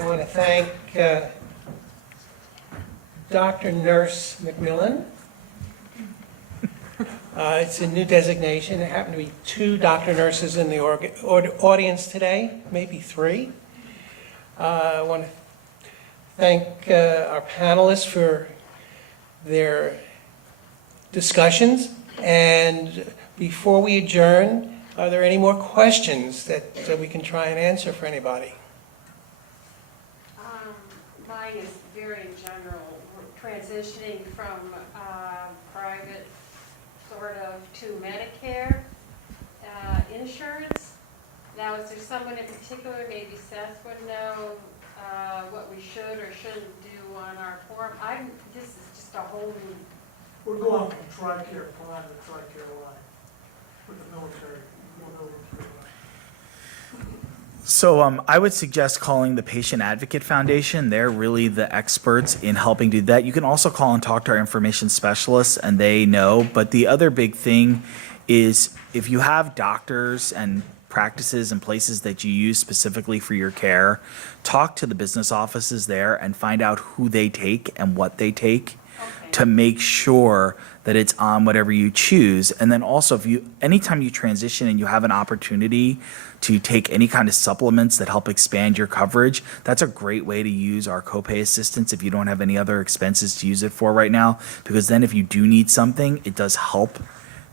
I want to thank Dr. Nurse McMillan. It's a new designation. There happen to be 2 doctor nurses in the audience today, maybe 3. I want to thank our panelists for their discussions. And before we adjourn, are there any more questions that we can try and answer for anybody? Mine is very general. We're transitioning from private sort of to Medicare insurance. Now, is there someone in particular, maybe Seth would know what we should or shouldn't do on our form? This is just a whole new. We're going from TRICARE Prime to TRICARE Life with the military. We're going over to So I would suggest calling the Patient Advocate Foundation. They're really the experts in helping do that. You can also call and talk to our information specialists, and they know. But the other big thing is if you have doctors and practices and places that you use specifically for your care, talk to the business offices there and find out who they take and what they take to make sure that it's on whatever you choose. And then also, anytime you transition and you have an opportunity to take any kind of supplements that help expand your coverage, that's a great way to use our copay assistance if you don't have any other expenses to use it for right now. Because then if you do need something, it does help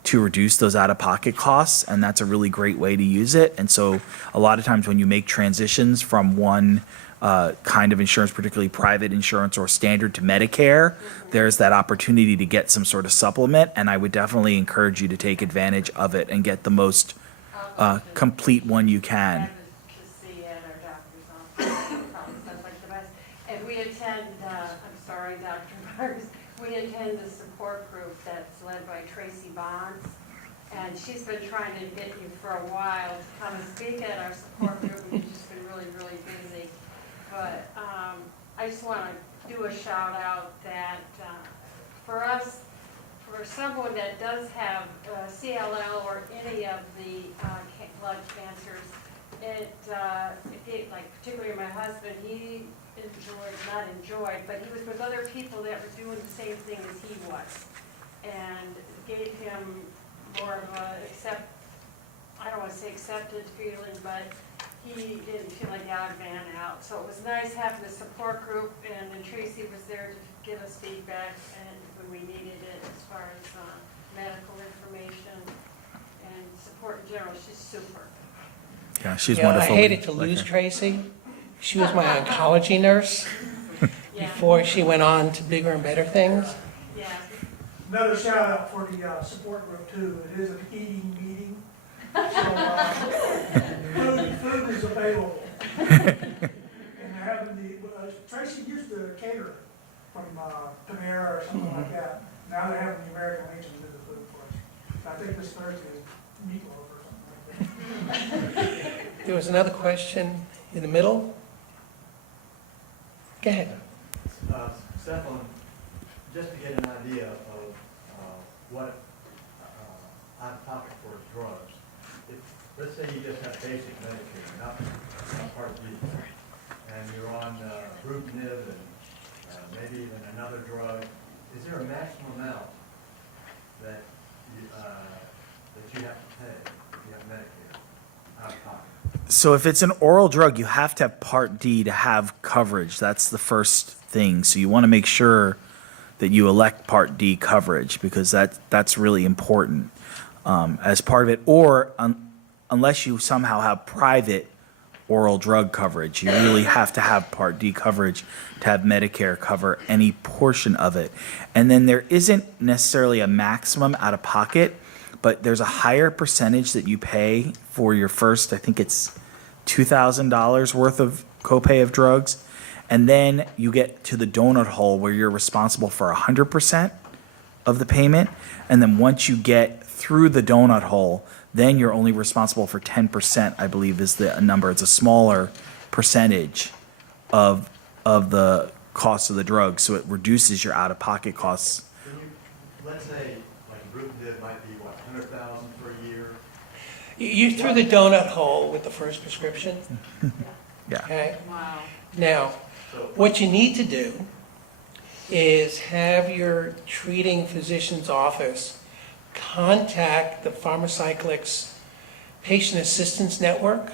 to reduce those out-of-pocket costs, and that's a really great way to use it. And so a lot of times when you make transitions from one kind of insurance, particularly private insurance or standard to Medicare, there's that opportunity to get some sort of supplement, and I would definitely encourage you to take advantage of it and get the most complete one you can. To see at our doctor's office. Probably sounds like the best. And we attend, I'm sorry, Dr. Barnes, we attend the support group that's led by Tracy Bonds. And she's been trying to get you for a while to come and speak at our support group, and you've just been really, really busy. But I just want to do a shout out that for us, for someone that does have CLL or any of the blood cancers, it like particularly my husband, he but he was with other people that were doing the same thing as he was, and gave him more of a I don't want to say accepted feeling, but he didn't feel like the odd man out. So it was nice having the support group, and then Tracy was there to give us feedback and when we needed it as far as medical information and support in general. She's super. Yeah, she's Yeah, wonderful. I hated to lose Tracy. She was my oncology nurse before she went on to bigger and better things. Yeah. Another shout out for the support group too. It is an eating meeting. So food is available. And they're having Tracy used to cater from Panera or something like that. Now they're having the American Legion do the food for us. I think this Thursday is meatloaf or something like that. There was another question in the middle. Go ahead. Stefan, just to get an idea of what out-of-pocket for drugs, let's say you just have basic Medicare, not Part B, and you're on Brutinib and maybe even another drug, is there a maximum amount that you have to pay if you have Medicare out-of-pocket? So if it's an oral drug, you have to have Part D to have coverage. That's the first thing. So you want to make sure that you elect Part D coverage, because that's really important as part of it. Or unless you somehow have private oral drug coverage, you really have to have Part D coverage to have Medicare cover any portion of it. And then there isn't necessarily a maximum out of pocket, but there's a higher percentage that you pay for your first, I think it's $2,000 worth of copay of drugs. And then you get to the donut hole where you're responsible for 100% of the payment. And then once you get through the donut hole, then you're only responsible for 10%, I believe is the number. It's a smaller percentage of the cost of the drug. So it reduces your out-of-pocket costs. Let's say, like Brutinib might be, what, 100,000 per year? You threw the donut hole with the first prescription. Yeah. Okay. Wow. Now, what you need to do is have your treating physician's office contact the Pharmacyclics Patient Assistance Network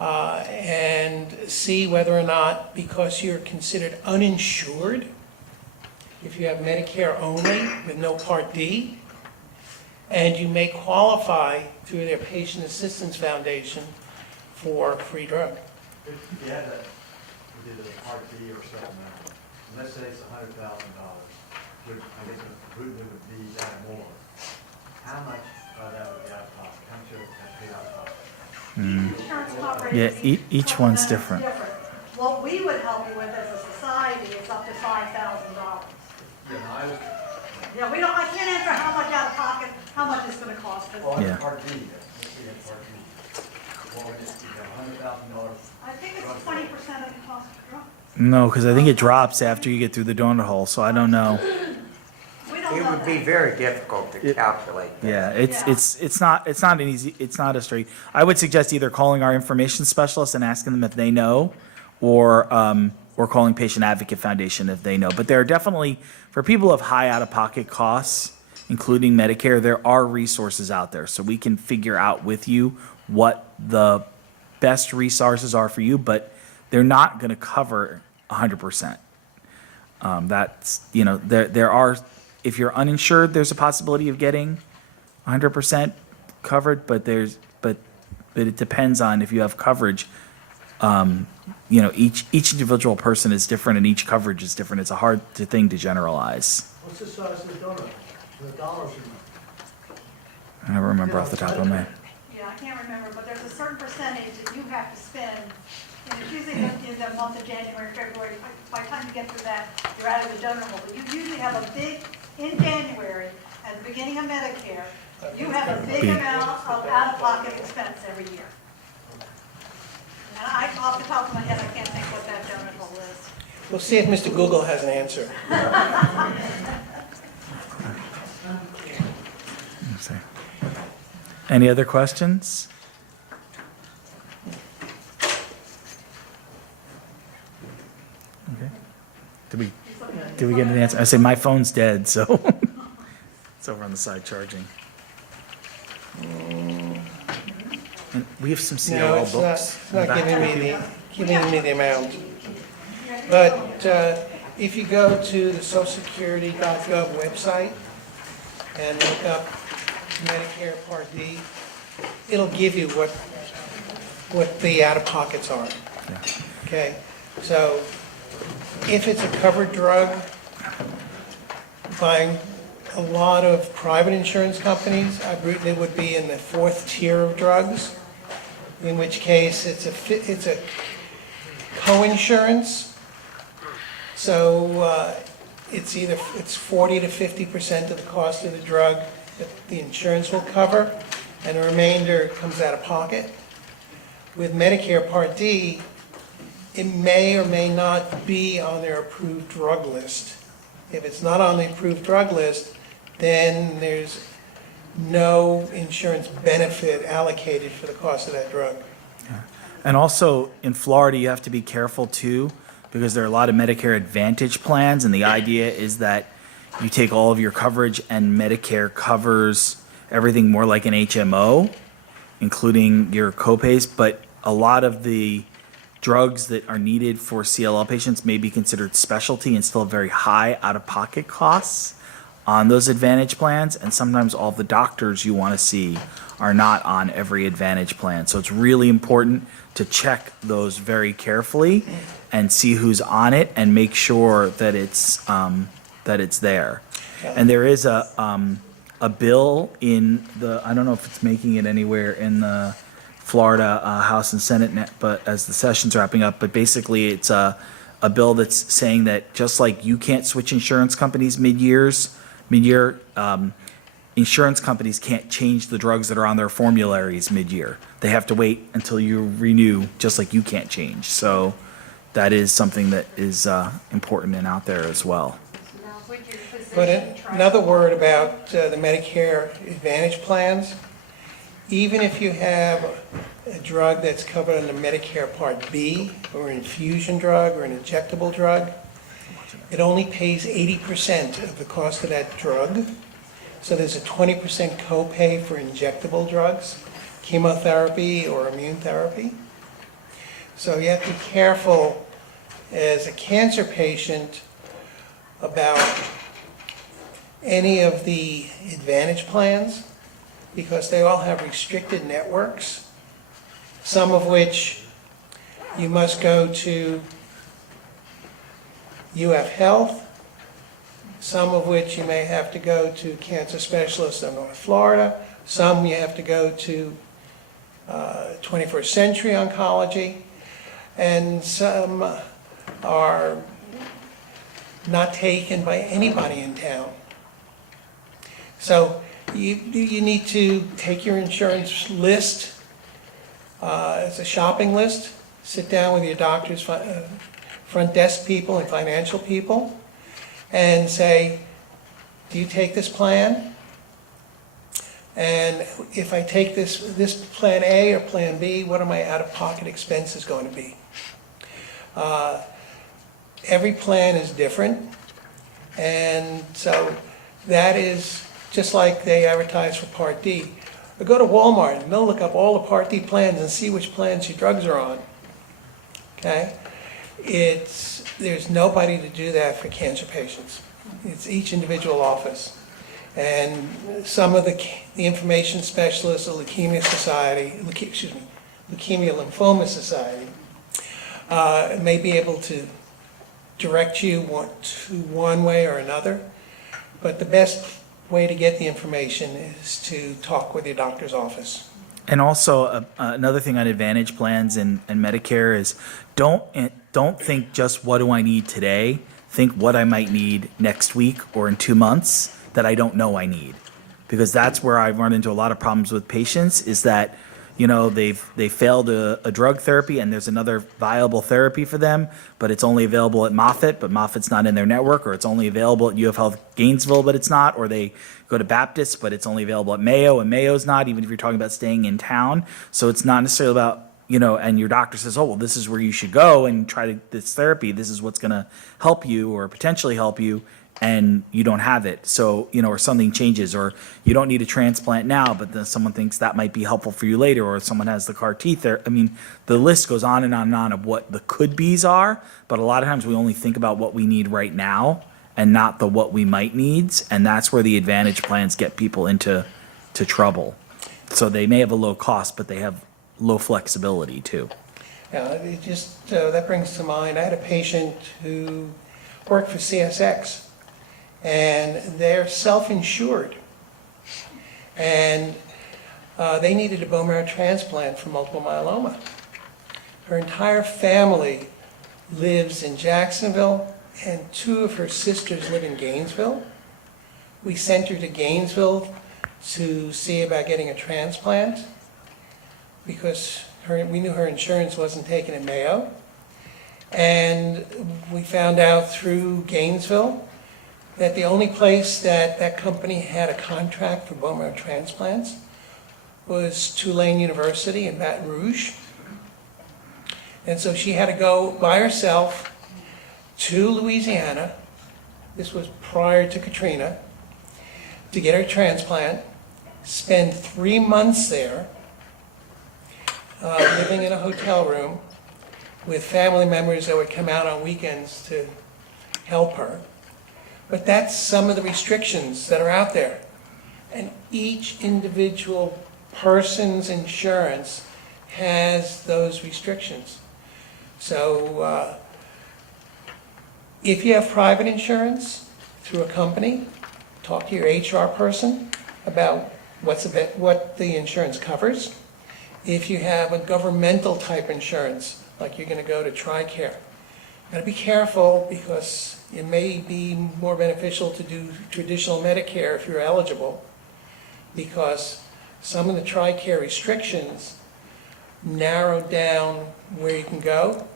and see whether or not, because you're considered uninsured, if you have Medicare only with no Part D, and you may qualify through their Patient Assistance Foundation for free drug. If you had that, we did a Part D or supplemental, and let's say it's $100,000, I guess the root would be that more. How much that would be out of pocket? How much would that pay out of pocket? Insurance coverage. Yeah, each one's different. What we would help you with as a society is up to $5,000. Yeah, no, I was, Yeah, I can't answer how much out of pocket, how much it's gonna cost. well, Yeah. on Part D, let's see, Part D. Well, it's, $100,000. I think it's 20% of the cost of drugs. No, because I think it drops after you get through the donut hole, so I don't know. We don't It know would be that. very difficult to calculate that. Yeah, it's not an easy, it's not a straight. I would suggest either calling our information specialist and asking them if they know, or calling Patient Advocate Foundation if they know. But there are definitely, for people of high out-of-pocket costs, including Medicare, there are resources out there. So we can figure out with you what the best resources are for you, but they're not going to cover 100%. That's, there are, if you're uninsured, there's a possibility of getting 100% covered, but it depends on if you have coverage. Each individual person is different and each coverage is different. It's a hard thing to generalize. What's the size of the donut? The dollars I don't remember off the top of my head. Yeah, I can't remember, but there's a certain percentage that you have to spend, and it's usually in the month of January, February. By the time you get through that, you're out of the donut hole. But you usually have a big, in January, at the beginning of Medicare, you have a big amount of out-of-pocket expense every year. And off the top of my head, I can't think what that donut hole is. We'll see if Mr. Google has an answer. Let's see. Any other questions? Okay. Did we get an answer? I say my phone's dead, so it's over on the side charging. And we have some No, CLL it's not, books. it's not giving me the amount. But if you go to the socialsecurity.gov website and look up Medicare Part D, it'll give you what the out-of-pockets are. Yeah. Okay, so if it's a covered drug, buying a lot of private insurance companies, they would be in the fourth tier of drugs, in which case it's a co-insurance. So it's 40 to 50% of the cost of the drug that the insurance will cover, and the remainder comes out of pocket. With Medicare Part D, it may or may not be on their approved drug list. If it's not on the approved drug list, then there's no insurance benefit allocated for the cost of that drug. And also in Florida, you have to be careful too, because there are a lot of Medicare Advantage plans, and the idea is that you take all of your coverage and Medicare covers everything more like an HMO, including your copays, but a lot of the drugs that are needed for CLL patients may be considered specialty and still have very high out-of-pocket costs on those Advantage plans, and sometimes all the doctors you want to see are not on every Advantage plan. So it's really important to check those very carefully and see who's on it and make sure that it's there. And there is a bill in I don't know if it's making it anywhere in the Florida House and Senate, but as the session's wrapping up, but basically it's a bill that's saying that just like you can't switch insurance companies mid-year, insurance companies can't change the drugs that are on their formularies mid-year. They have to wait until you renew, just like you can't change. So that is something that is important and out there as well. Now, would your But physician try? another word about the Medicare Advantage plans, even if you have a drug that's covered under Medicare Part B, or an infusion drug, or an injectable drug, it only pays 80% of the cost of that drug. So there's a 20% copay for injectable drugs, chemotherapy or immune therapy. So you have to be careful as a cancer patient about any of the Advantage plans, because they all have restricted networks, some of which you must go to UF Health, some of which you may have to go to cancer specialists in North Florida, some you have to go to 21st Century Oncology, and some are not taken by anybody in town. So you need to take your insurance list as a shopping list, sit down with your doctor's front desk people and financial people, and say, do you take this plan? And if I take this plan A or plan B, what are my out-of-pocket expenses going to be? Every plan is different, and so that is just like they advertise for Part D. Or go to Walmart and they'll look up all the Part D plans and see which plans your drugs are on. Okay? There's nobody to do that for cancer patients. It's each individual office. And some of the information specialists, the Leukemia Society, Leukemia Lymphoma Society, may be able to direct you to one way or another, but the best way to get the information is to talk with your doctor's office. And also, another thing on Advantage plans and Medicare is don't think just what do I need today. Think what I might need next week or in 2 months that I don't know I need. Because that's where I've run into a lot of problems with patients, is that, you know, they failed a drug therapy and there's another viable therapy for them, but it's only available at Moffitt, but Moffitt's not in their network, or it's only available at UF Health Gainesville, but it's not, or they go to Baptist, but it's only available at Mayo, and Mayo's not, even if you're talking about staying in town. So it's not necessarily about, you know, and your doctor says, oh, well, this is where you should go and try this therapy. This is what's going to help you or potentially help you, and you don't have it. So, you know, or something changes, or you don't need a transplant now, but then someone thinks that might be helpful for you later, or someone has the CAR T therapy. I mean, the list goes on and on and on of what the could-be's are, but a lot of times we only think about what we need right now and not the what we might needs, and that's where the Advantage plans get people into trouble. So they may have a low cost, but they have low flexibility too. Yeah, it just, that brings to mind, I had a patient who worked for CSX, and they're self-insured. And they needed a bone marrow transplant for multiple myeloma. Her entire family lives in Jacksonville, and 2 of her sisters live in Gainesville. We sent her to Gainesville to see about getting a transplant because we knew her insurance wasn't taken at Mayo. And we found out through Gainesville that the only place that company had a contract for bone marrow transplants was Tulane University in Baton Rouge. And so she had to go by herself to Louisiana, this was prior to Katrina, to get her transplant, spend 3 months there, living in a hotel room with family members that would come out on weekends to help her. But that's some of the restrictions that are out there. And each individual person's insurance has those restrictions. So if you have private insurance through a company, talk to your HR person about what the insurance covers. If you have a governmental type insurance, like you're going to go to TRICARE, you got to be careful because it may be more beneficial to do traditional Medicare if you're eligible, because some of the TRICARE restrictions narrow down where you can go,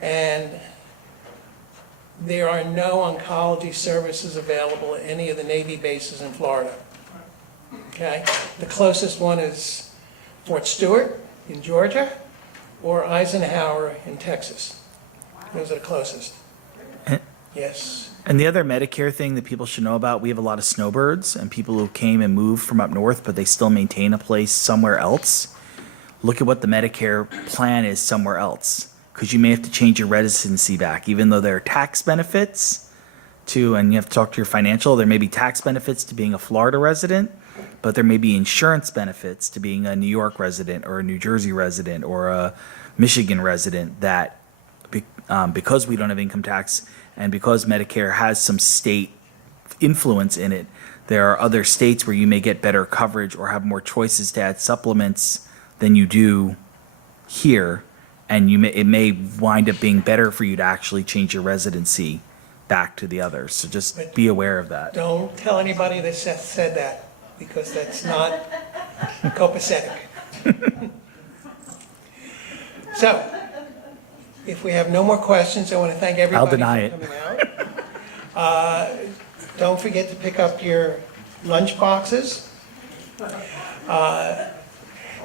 and there are no oncology services available at any of the Navy bases in Florida. Okay? The closest one is Fort Stewart. in Georgia or Eisenhower in Texas. Those are the closest. Yes. And the other Medicare thing that people should know about, we have a lot of snowbirds and people who came and moved from up north, but they still maintain a place somewhere else. Look at what the Medicare plan is somewhere else, because you may have to change your residency back, even though there are tax benefits to, and you have to talk to your financial, there may be tax benefits to being a Florida resident, but there may be insurance benefits to being a New York resident or a New Jersey resident or a Michigan resident that because we don't have income tax and because Medicare has some state influence in it, there are other states where you may get better coverage or have more choices to add supplements than you do here, and it may wind up being better for you to actually change your residency back to the others. So just be aware of that. Don't tell anybody that Seth said that, because that's not copacetic. So, if we have no more questions, I want to thank everybody I'll deny for coming out. Don't forget to pick up your lunch boxes.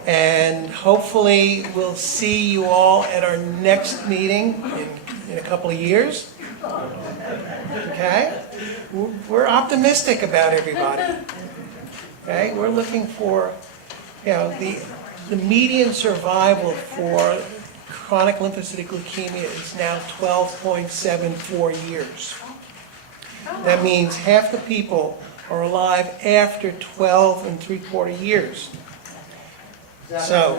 And hopefully, we'll see you all at our next meeting in a couple of years. Okay? We're optimistic about everybody. Okay? We're looking for, the median survival for chronic lymphocytic leukemia is now 12.74 years. That means half the people are alive after 12 3/4 years. So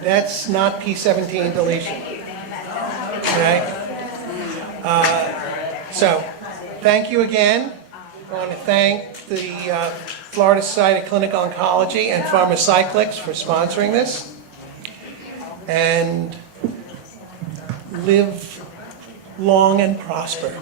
that's not P17 deletion. Okay? So thank you again. I want to thank the Florida Society of Clinical Oncology and Pharmacyclics for sponsoring this. And live long and prosper.